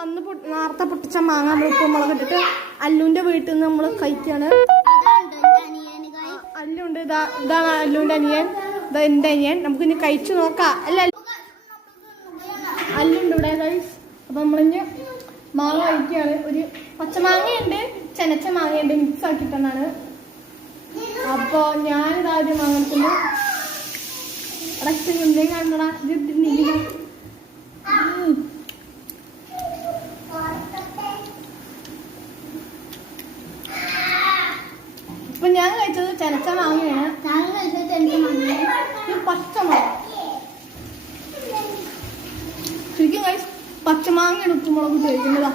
വന്ന് നേരത്തെ പൊട്ടിച്ച മാങ്ങ നമ്മൾ ഉപ്പും മുളക് ഇട്ടിട്ട് അല്ലുവിന്റെ വീട്ടിൽ നിന്ന് നമ്മൾ കഴിക്കാണ്. അല്ലുണ്ട്, ഇതാണ് അല്ലുവിന്റെ അനിയൻ, ഇതാ എന്റെ അനിയൻ. നമുക്ക് ഇനി കഴിച്ചു നോക്കാം. അല്ല അല്ലുണ്ട് ഇവിടെ ഗൈസ്. അപ്പൊ നമ്മളിഞ്ഞ് മാങ്ങ കഴിക്കുകയാണ്. ഒരു പച്ചമാങ്ങയുണ്ട്, ചെനച്ച മാങ്ങയുണ്ട്, മിക്സ് ആക്കിയിട്ടാണ്. അപ്പൊ ഞാനിതാ ഒരു മാങ്ങ എടുക്കുന്നു. ഇടയ്ക്ക് കാണണ ഇപ്പൊ ഞാൻ കഴിച്ചത് ചെനച്ച മാങ്ങയാണ്. പച്ചമാങ്ങ ശരിക്കും കഴിച്ച് പച്ചമാങ്ങയാണ് ഉപ്പുമുളക് ഉപയോഗിക്കുന്നതാ.